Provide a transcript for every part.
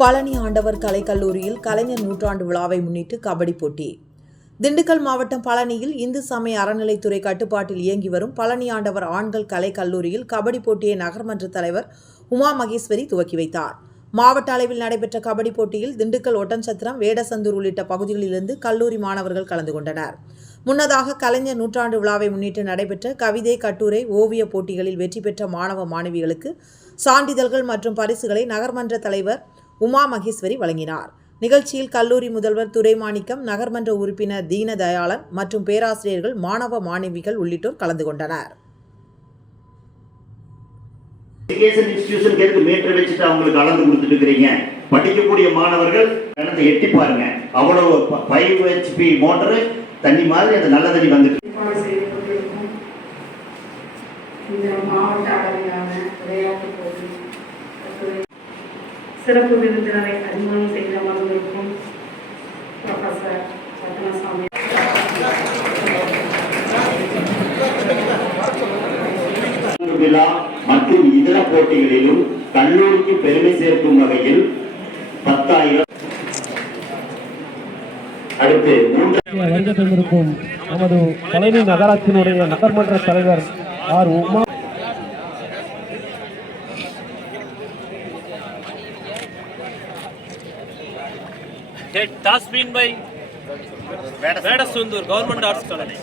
பழனி ஆண்டவர் கலைக்கல்லூரியில் கலைஞர் நூற்றாண்டு விழாவை முன்னிட்டு கபடி போட்டி. திண்டுக்கல் மாவட்டம் பழனியில் இந்து சமய அறநிலைத்துறை கட்டுப்பாட்டில் இயங்கி வரும் பழனி ஆண்டவர் ஆண்கள் கலைக்கல்லூரியில் கபடி போட்டியை நகர்மன்ற தலைவர் உமா மகேஸ்வரி துவக்கி வைத்தார். மாவட்ட அளவில் நடைபெற்ற கபடி போட்டியில் திண்டுக்கல் ஒட்டன்சத்திரம் வேடசந்தூர் உள்ளிட்ட பகுதிகளிலிருந்து கல்லூரி மாணவர்கள் கலந்து கொண்டனர். முன்னதாக கலைஞர் நூற்றாண்டு விழாவை முன்னிட்டு நடைபெற்ற கவிதை கட்டுரை ஓவிய போட்டிகளில் வெற்றி பெற்ற மாணவ மாணவிகளுக்கு சான்றிதழ்கள் மற்றும் பரிசுகளை நகர்மன்ற தலைவர் உமா மகேஸ்வரி வழங்கினார். நிகழ்ச்சியில் கல்லூரி முதல்வர் துரைமாணிக்கம் நகர்மன்ற உறுப்பினர் தீனதயாளன் மற்றும் பேராசிரியர்கள் மாணவ மாணவிகள் உள்ளிட்டோர் கலந்து கொண்டனர். எஜுகேஷன் இன்ஸ்டிடியூஷன் எதுக்கு மீட்டர் வச்சுட்டு அவங்களுக்கு அளந்து கொடுத்துட்டு இருக்கிறீங்க படிக்கக்கூடிய மாணவர்கள் கணத்தை எட்டி பாருங்க. அவ்வளவு ஃபைவ் ஹெச்பி மோட்டரு தண்ணி மாதிரி அந்த நல்ல தண்ணி வந்துட்டு மாவட்ட அளவிலான கட்டுரை சிறப்பு விருந்தினரை அறிமுகம் செய்து அமர்ந்திருக்கும் ப்ரொஃபசர் ரத்னசாமி. விழா மற்றும் இதர போட்டிகளிலும் கல்லூரிக்கு பெருமை சேர்க்கும் வகையில் பத்தாயிரம். அடுத்து மூன்று வருகை தந்திருக்கும் நமது பழனி நகராட்சியினுடைய நகர்மன்ற தலைவர் ஆர் உமா. డెడ్ been been by Vedasundur government arts college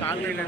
காலையில்